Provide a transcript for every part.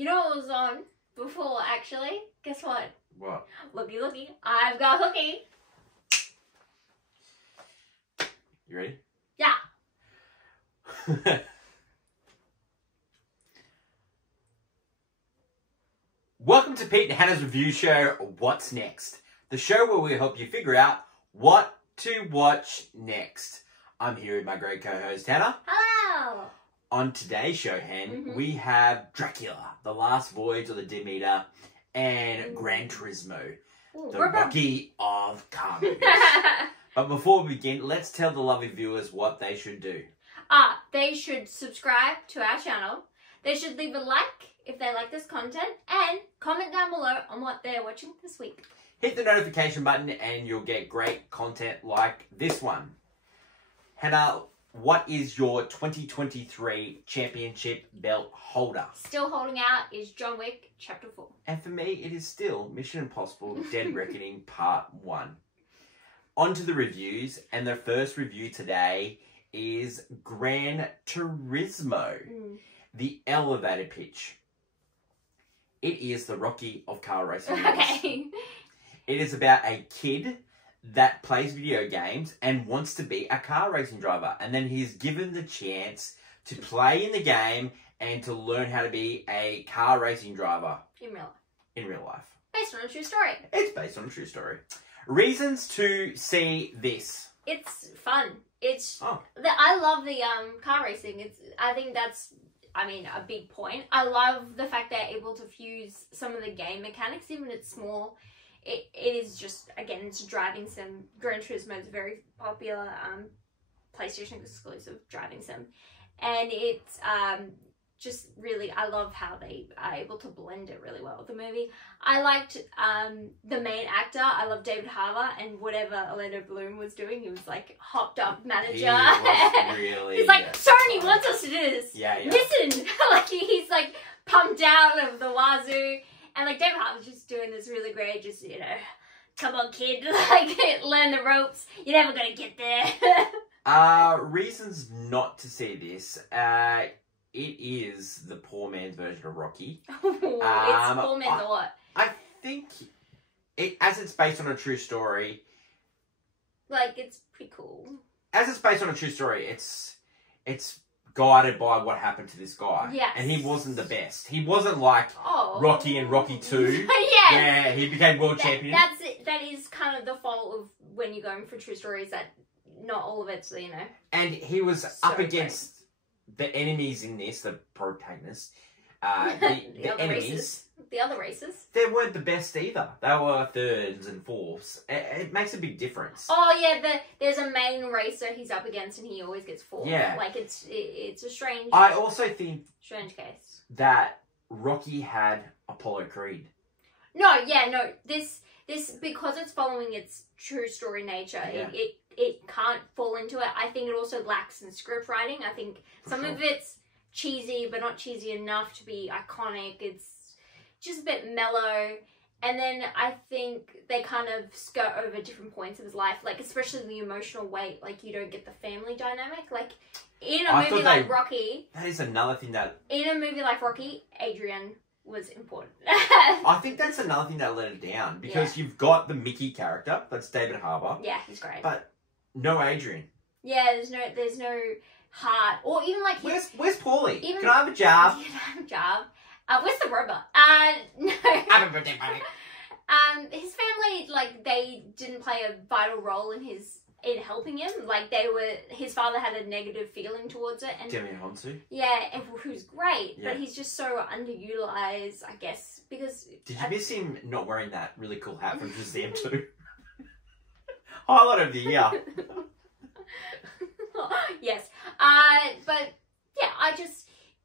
You know what was on before, actually? Guess what? What? Looky, looky. I've got hooky. You ready? Yeah. Welcome to Pete and Hannah's review show, What's Next? The show where we help you figure out what to watch next. I'm here with my great co-host, Hannah. Hello. On today's show, Hen, we have Dracula, The Last Voyage of the Demeter, and Gran Turismo, the Rocky of car movies. But before we begin, let's tell the lovely viewers what they should do. They should subscribe to our channel. They should leave a like if they like this content, and comment down below on what they're watching this week. Hit the notification button and you'll get great content like this one. Hannah, what is your 2023 championship belt holder? Still holding out is John Wick Chapter 4. And for me, it is still Mission Impossible Dead Reckoning Part 1. On to the reviews, and the first review today is Gran Turismo, the elevator pitch. It is the Rocky of car racing. Okay. It is about a kid that plays video games and wants to be a car racing driver. And then he's given the chance to play in the game and to learn how to be a car racing driver. In real life. In real life. Based on a true story. It's based on a true story. Reasons to see this. It's fun. It's... Oh. I love the car racing. I think that's... a big point. I love the fact they're able to fuse some of the game mechanics, even if it's small. It is just, again, it's a driving sim. Gran Turismo is a very popular PlayStation exclusive driving sim. And it's just really, I love how they are able to blend it really well with the movie. I liked the main actor. I love David Harbour, and whatever Orlando Bloom was doing, he was like hopped up manager. He was really... He's like, Sony wants us to do this. Yeah. Listen! Like, he's like pumped out of the wazoo. And like David Harbour's just doing this really great, just, you know, come on kid, like learn the ropes. You're never gonna get there. Reasons not to see this. It is the poor man's version of Rocky. It's poor man's what? I think as it's based on a true story. Like, it's pretty cool. As it's based on a true story, it's guided by what happened to this guy. Yes. And he wasn't the best. He wasn't like Rocky and Rocky 2. Yes. Yeah, he became world champion. That's it. That is kind of the fault of when you're going for true stories, that not all of it's, you know. And he was up against the enemies in this, the protagonists. The enemies. The other races. They weren't the best either. They were thirds and fourths. It makes a big difference. Oh yeah, there's a main racer he's up against and he always gets fourth. Yeah. Like, it's a strange... I also think... strange case. That Rocky had Apollo Creed. No, this because it's following its true story nature, it can't fall into it. I think it also lacks in script writing. I think some of it's cheesy, but not cheesy enough to be iconic. It's just a bit mellow. And then I think they kind of skirt over different points of his life, like especially the emotional weight. Like, you don't get the family dynamic. Like, in a movie like Rocky... That is another thing that... In a movie like Rocky, Adrian was important. I think that's another thing that let it down. Because you've got the Mickey character, that's David Harbour. Yeah, he's great. But no Adrian. Yeah, there's no heart. Or even like... Where's Paulie? Can I have a job? Can I have a job? Where's the robot? No. Have a birthday party. His family, like, they didn't play a vital role in helping him. Like, his father had a negative feeling towards it. And Demi Honsu? Yeah, and who's great. Yeah. But he's just so underutilized, I guess, because... Did you miss him not wearing that really cool hat from Shazam 2? Highlight of the year. Yes. But, yeah,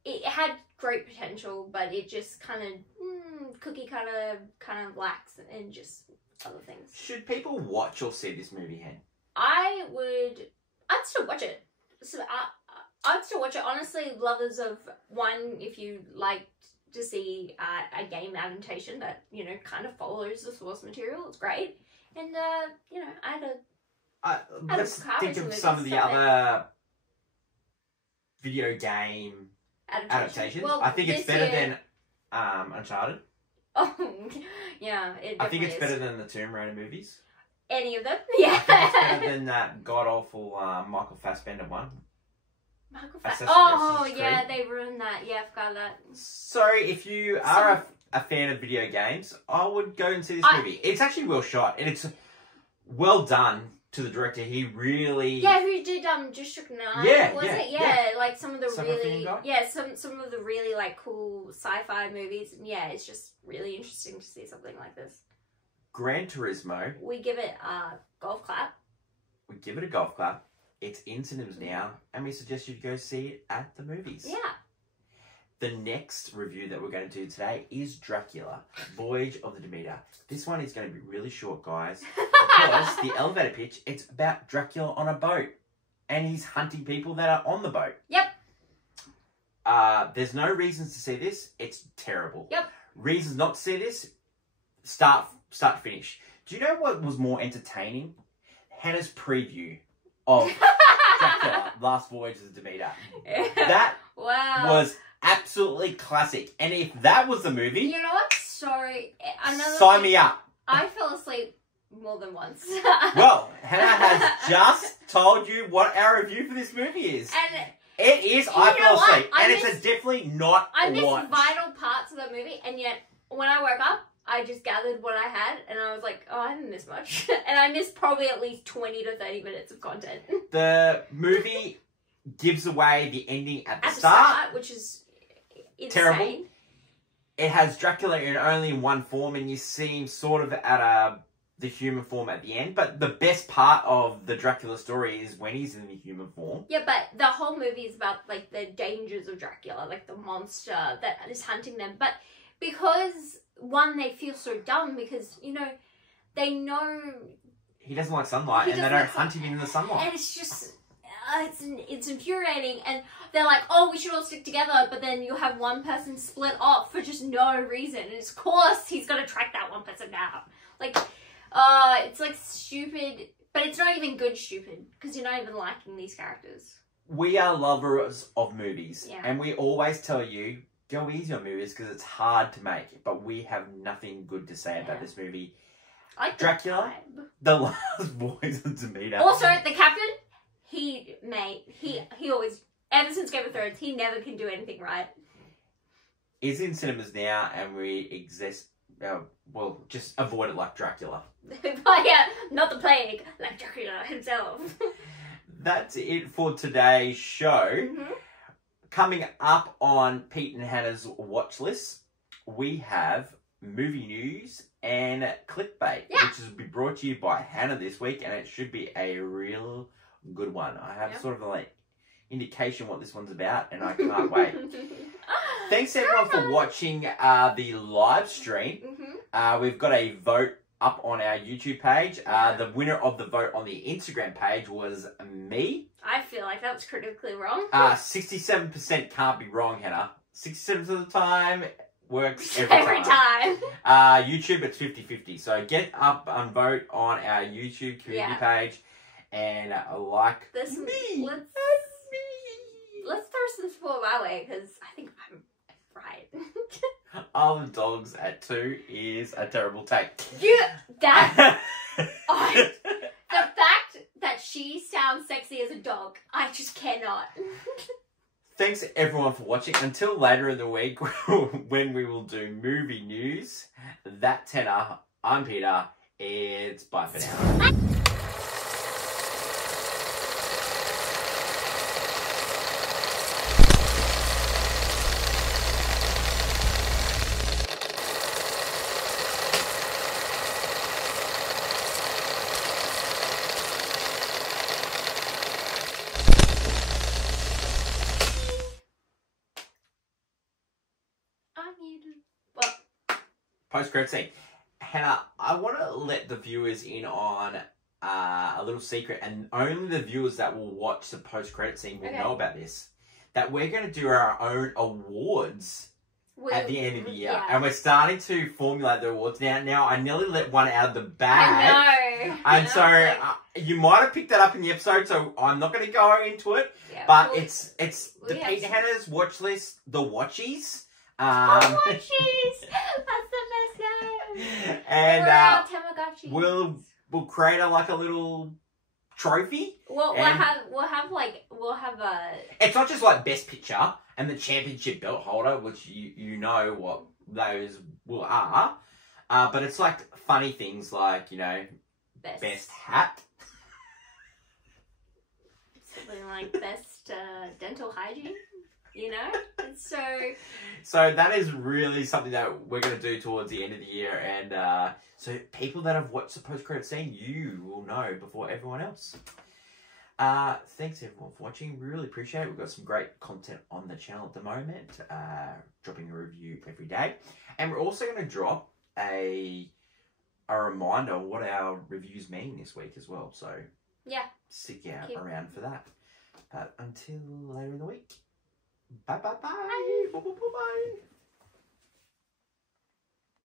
it had great potential, but it just kind of cookie cutter kind of lacks and just other things. Should people watch or see this movie, Hen? I'd still watch it. So I'd still watch it. Honestly, lovers of one, if you like to see a game adaptation that, you know, kind of follows the source material, it's great. And, you know, let's think of some of the other video game adaptations. Well, I think it's better than Uncharted. Oh, yeah. It I think it's definitely better is. than the Tomb Raider movies. Any of them? I Yeah. think it's better than that god-awful Michael Fassbender one. Assassin's Oh, Creed. yeah, they ruined that. Yeah, I forgot that. So, if you are a fan of video games, I would go and see this movie. It's actually well shot, and it's well done to the director. He really... Yeah, who did District 9? Yeah, was yeah, it? Yeah, yeah. like some of the Some of the really... guy? Yeah, some of the really, like, cool sci-fi movies. And yeah, it's just really interesting to see something like this. Gran Turismo. We give it a golf clap. We give it a golf clap. It's in cinemas now, and we suggest you go see it at the movies. Yeah. The next review that we're going to do today is Dracula, Voyage of the Demeter. This one is going to be really short, guys, because the elevator pitch, it's about Dracula on a boat, and he's hunting people that are on the boat. Yep. There's no reasons to see this. It's terrible. Yep. Reasons not to see this, start to finish. Do you know what was more entertaining? Hannah's preview of Dracula, Last Voyage of the Demeter. That wow. was absolutely classic. And if that was the movie... You know what? Sorry. Sign me up. I fell asleep more than once. Well, Hannah has just told you what our review for this movie is. And it is I know Fell what? Asleep. I And missed- it's definitely not I a missed watch. vital parts of the movie, and yet when I woke up, I just gathered what I had, and I was like, oh, I didn't miss much. And I missed probably at least 20 to 30 minutes of content. The movie gives away the ending at the At the start. start, which is insane. Terrible. It has Dracula in only in one form, and you see him sort of at the human form at the end. But the best part of the Dracula story is when he's in the human form. Yeah, but the whole movie is about, like, the dangers of Dracula, like the monster that is hunting them. But because, one, they feel so dumb because, you know, they know... He doesn't like sunlight, and they don't hunt him in the sunlight. And it's just... it's infuriating, and they're like, oh, we should all stick together, but then you have one person split off for just no reason, and of course he's gonna track that one person down. Like, it's like stupid, but it's not even good stupid, because you're not even liking these characters. We are lovers of movies, Yeah. and we always tell you, go easy on movies, because it's hard to make, but we have nothing good to say about this movie. I like Dracula, The Last Voyage of Demeter. Also, the captain, he always, ever since Game of Thrones, he never can do anything right. Is in cinemas now, and we just avoid it like Dracula. But yeah, not the plague, like Dracula himself. That's it for today's show. Mm-hmm. Coming up on Pete and Hannah's watch list, we have movie news and clickbait, which will be brought to you by Hannah this week, and it should be a real good one. I have sort of a indication what this one's about, and I can't wait. Thanks everyone for watching the live stream. Mm-hmm. We've got a vote up on our YouTube page. The winner of the vote on the Instagram page was me. I feel like that was critically wrong. 67% can't be wrong, Hannah. 67% of the time works every time. YouTube, it's 50-50. So get up and vote on our YouTube community page and like this me. Let's throw some support my way, because I think I'm right. All the dogs at 2 is a terrible take. The fact that she sounds sexy as a dog, I just cannot. Thanks everyone for watching. Until later in the week when we will do movie news. That's Hannah. I'm Peter. It's bye for now. Post-credit scene. Hannah, I want to let the viewers in on a little secret, and only the viewers that will watch the post-credit scene will know about this. That we're going to do our own awards at the end of the year. Yeah. And we're starting to formulate the awards now. Now, I nearly let one out of the bag. I know. And so, you might have picked that up in the episode, so I'm not going to go into it. Yeah, but it's the have Pete and Hannah's watch list, the watchies. Tamagotchis! That's the best game. And We're out Tamagotchis. we'll create a little trophy. We'll have a. It's not just like best picture and the championship belt holder, which you know what those are, but it's like funny things like best hat. Something like best dental hygiene. It's so that is really something that we're going to do towards the end of the year, and so people that have watched the post-credit scene, you will know before everyone else. Thanks everyone for watching. We really appreciate it. We've got some great content on the channel at the moment, dropping a review every day, and we're also going to drop a reminder of what our reviews mean this week as well, so yeah, stick around for that. But until later in the week, bye.